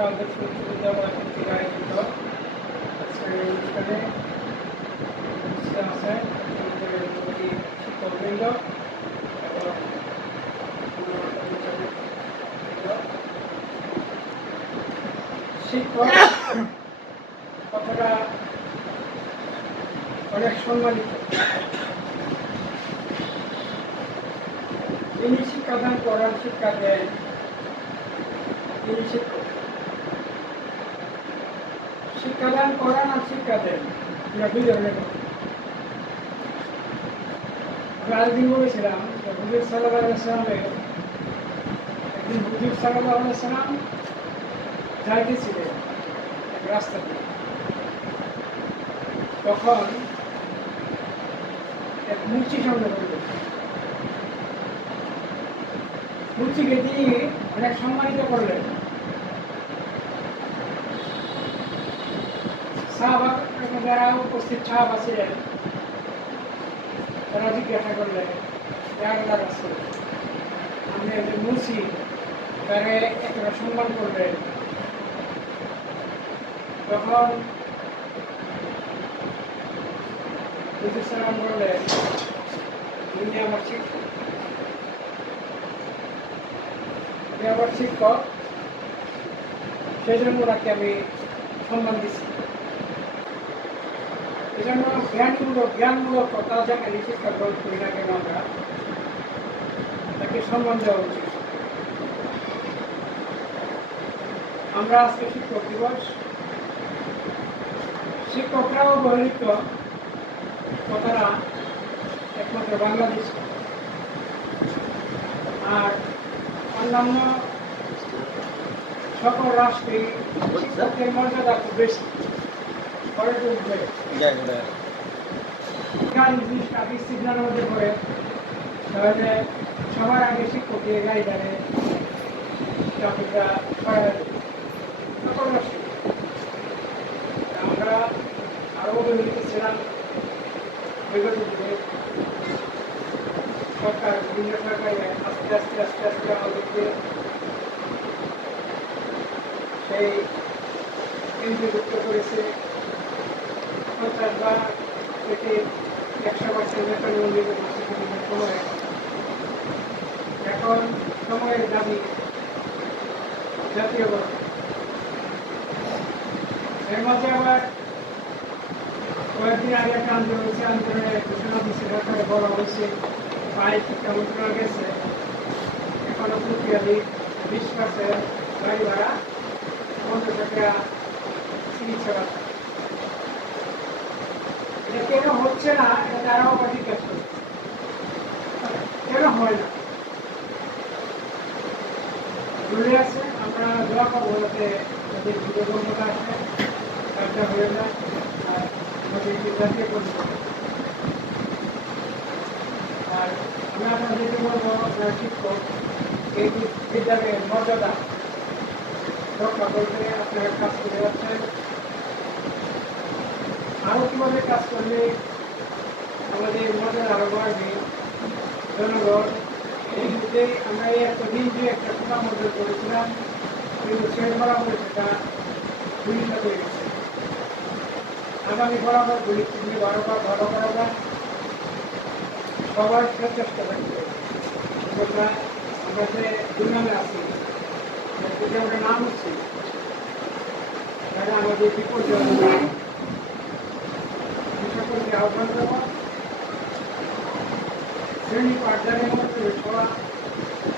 ঢাকা আদর্শ বিশ্ববিদ্যালয় কর্তৃক আয়োজিত আজকের এই অনুষ্ঠানে উপস্থিত আছেন আমাদের মোদী শিক্ষকবৃন্দ এবং শিক্ষক কথাটা অনেক সম্মানিত। যিনি শিক্ষাদান করান, শিক্ষা দেন, তিনি শিক্ষক। শিক্ষাদান করান আর শিক্ষা দেন, আমরা দুই ধরনের কথা। আমরা আরেকদিন বলেছিলাম যে হুজুর সাল্লাল্লাহু আলাইহি ওয়াসাল্লামের একদিন হুজুর সাল্লাল্লাহু আলাইহি ওয়াসাল্লাম যাইতেছিলেন এক রাস্তা দিয়ে, তখন এক মুচি সামনে পড়ল। মুচিকে তিনি অনেক সম্মানিত করলেন। সাহাবা যারা উপস্থিত সাহাবা ছিলেন তারা জিজ্ঞাসা করলেন, আল্লাহর রাসূল, আপনি একজন মুচি তারে এতটা সম্মান করলেন। তখন হুজুর সাল্লাম বললেন, তিনি আমার শিক্ষক, আমার শিক্ষক, সেই জন্য ওনাকে আমি সম্মান দিচ্ছি। এই জন্য জ্ঞানমূলক কথা যেখানে শিক্ষা গ্রহণ করি না কেন আমরা তাকে সম্মান দেওয়া উচিত। আমরা আজকে শিক্ষক দিবস, শিক্ষকরাও অবহেলিত কথাটা একমাত্র বাংলাদেশ আর অন্যান্য সকল রাষ্ট্রে শিক্ষকের মর্যাদা খুব বেশি। পরে উঠবে সিগন্যালের মধ্যে পড়ে, তাহলে সবার আগে শিক্ষকের গাড়ি দাঁড়ে ট্রাফিকটা সকল রাষ্ট্রে। আমরা আরো অবহেলিত ছিলাম। বিগত দিনে সরকার, বিভিন্ন সরকার আস্তে আস্তে আস্তে আস্তে আমাদেরকে সেই কেন্দ্রীভূত করেছে। 50 বা থেকে 100% বেতন মন্দির সময়। এখন সময়ের দাবি জাতীয় গঠন। এর মধ্যে আবার কয়েকদিন আগে একটা আন্দোলন হয়েছে, আন্দোলনের ঘোষণা দিচ্ছে, সরকারে বলা হয়েছে পাই শিক্ষা মন্ত্রণালয় গেছে, এখনো প্রক্রিয়াধীন 20% গাড়ি ভাড়া, 50 টাকা চিকিৎসা ভাতা। এটা কেন হচ্ছে না, এটা তারাও বা জিজ্ঞাসা করছে কেন হয় না। রুলে আছে, আমরা দোয়া পাবো যাতে যদি যুগবন্ধতা আসে কাজটা হয়ে যায় আর আমাদের জাতীয় পরিষদ। আর আমরা আপনাদেরকে বলবো আপনার শিক্ষক এই বিদ্যালয়ের মর্যাদা রক্ষা করতে আপনারা কাজ করে যাচ্ছেন। আরও কীভাবে কাজ করলে আমাদের মর্যাদা আরও বাড়বে। জনগণ এই মুহূর্তে আমরা এই এতদিন যে একটা সুনাম অর্জন করেছিলাম, কিন্তু সেই বরাবর সেটা ভূমিকা হয়ে গেছে। আগামী বরাবর ভূমিকা ভালো করাবার সবার চেষ্টা থাকবে। আমরা যে দুর্নামে আছি, আমরা নাম হচ্ছি, তাহলে আমাদের বিপর্যয় সকলকে আহ্বান দেওয়া, শ্রেণী পাঠদানের মধ্যে সভা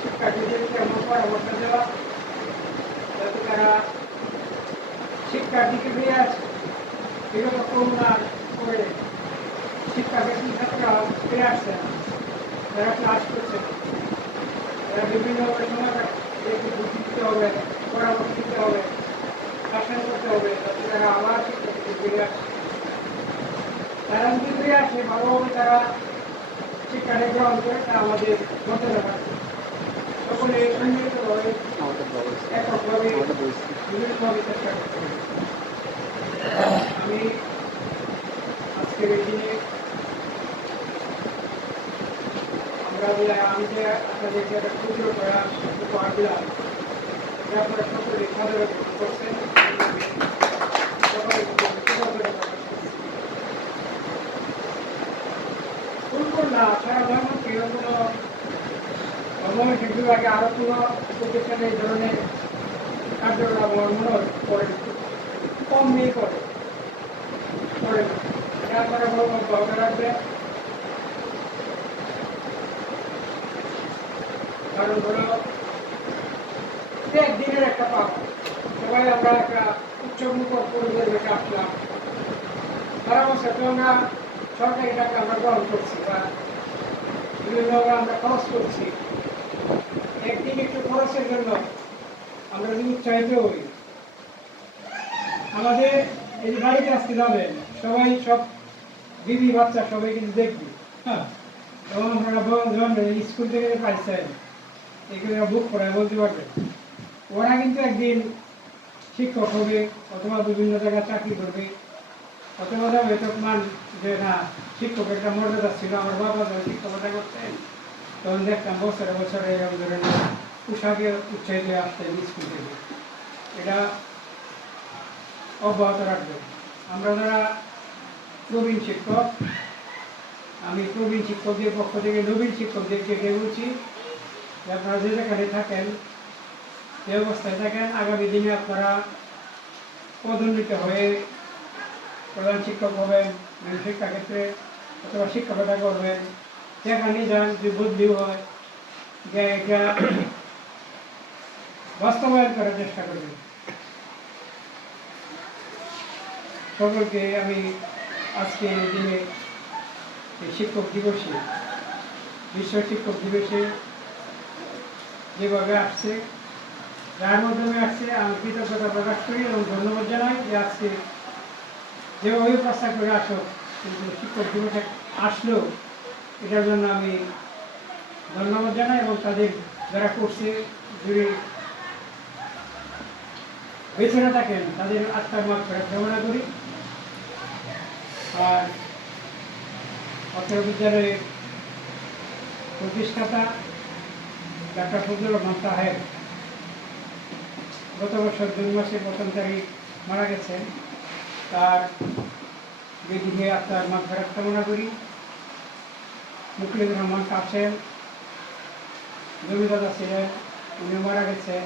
শিক্ষার্থীদেরকে এমন পরামর্শ দেওয়া যাতে তারা শিক্ষার দিকে ফিরে আসে। বিগত করোনা করে শিক্ষার্থী ছাত্ররা ফিরে আসছে না, যারা ক্লাস করছে, তারা বিভিন্নভাবে সময় বুদ্ধি দিতে হবে, পরামর্শ দিতে হবে, শাসন করতে হবে, যাতে তারা আবার শিক্ষার্থীদের ফিরে আসে। তারা যদি ফিরে আসে, ভালোভাবে তারা শিক্ষাটা গ্রহণ করে, তারা আমাদের মর্যাদা পাচ্ছে। সকলে সম্মিলিতভাবে এককভাবে বিভিন্নভাবে চেষ্টা করতে হবে। আমি আজকের এই দিনে আমি যে আপনাদেরকে একটা ক্ষুদ্র প্রয়াস উপহার দিলাম, যে আপনারা সকলে সাদরে গ্রহণ করছেন। না সারা ধর্মকে কোনো ধর্মের বিভাগে আরো কোনো প্রতিষ্ঠানে এই ধরনের কার্যকলাপ আমার মনে হয় করে কম নিয়ে করে না। এটা আপনারা অব্যাহত রাখবেন। কারণ হলো একদিনের একটা পাওয়া, সবাই আমরা একটা উচ্চমুখর পরিবেশে আসলাম, সারা বছর তো আমরা সরকারি টাকা আমরা গ্রহণ করছি বা বিভিন্নভাবে আমরা খরচ করছি। একদিন একটু খরচের জন্য আমরা যদি উৎসাহিত হই, আমাদের এই বাড়িতে আসতে যাবেন সবাই, সব দিদি বাচ্চা সবাই কিন্তু দেখবি, হ্যাঁ। এবং আপনারা স্কুল থেকে পাইছেন এগুলো বুক করায় বলতে পারবেন, ওরা কিন্তু একদিন শিক্ষক হবে অথবা বিভিন্ন জায়গায় চাকরি করবে, অথবা বেতন যে না শিক্ষক একটা মর্যাদা ছিল। আমার বাবা যখন শিক্ষকতা করতেন তখন দেখতাম বছরে বছরে এরকম ধরনের পোশাকে উৎসাহিত আসতেন স্কুল থেকে। এটা অব্যাহত রাখবেন। আমরা যারা প্রবীণ শিক্ষক, আমি প্রবীণ শিক্ষকদের পক্ষ থেকে নবীন শিক্ষকদেরকে বলছি যে আপনারা যে যেখানে থাকেন, যে অবস্থায় থাকেন, আগামী দিনে আপনারা পদোন্নতি হয়ে প্রধান শিক্ষক হবেন, শিক্ষাক্ষেত্রে অথবা শিক্ষকতা করবেন, যেখানে যান যে বদলি হয় যে এটা বাস্তবায়ন করার চেষ্টা করবেন। সকলকে আমি আজকে দিনে শিক্ষক দিবসে, বিশ্ব শিক্ষক দিবসে যেভাবে আসছে, যার মাধ্যমে আসছে, আমি কৃতজ্ঞতা প্রকাশ করি এবং ধন্যবাদ জানাই যে আজকে যেভাবে প্রস্তাব করে আসো, কিন্তু শিক্ষক দিবসে আসলো এটার জন্য আমি ধন্যবাদ জানাই এবং তাদের যারা করছে যদি বেঁচে না থাকেন তাদের আত্মার মাগফিরাত কামনা করি। আর অত্র বিদ্যালয়ের প্রতিষ্ঠাতা ডাক্তার ফজলুর রহমান সাহেব গত বছর জুন মাসের ১ম তারিখ মারা গেছেন। তার বিধিকে আত্মার মাগফিরাত কামনা করি। মুখলিসুর রহমান কাছেন জমিদাদা ছিলেন, উনি মারা গেছেন,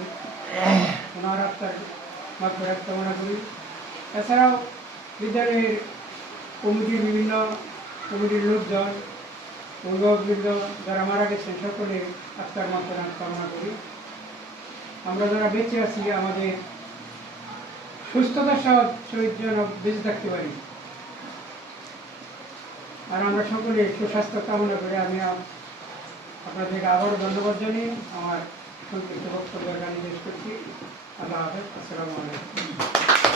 ওনার আত্মার মাগফিরাত কামনা করি। এছাড়াও বিদ্যালয়ের কমিটির বিভিন্ন কমিটির লোকজন, অভিভাবকবৃন্দ যারা মারা গেছেন সকলের আত্মার মাগফিরাত কামনা করি। আমরা যারা বেঁচে আছি আমাদের সুস্থতার সহিত যেন বেঁচে থাকতে পারি, আর আমরা সকলে সুস্বাস্থ্য কামনা করে আমি আপনাদেরকে আবারও ধন্যবাদ জানিয়ে আমার সংক্ষিপ্ত বক্তব্য এখানে শেষ করছি। আল্লাহ হাফেজ। আসসালামু আলাইকুম।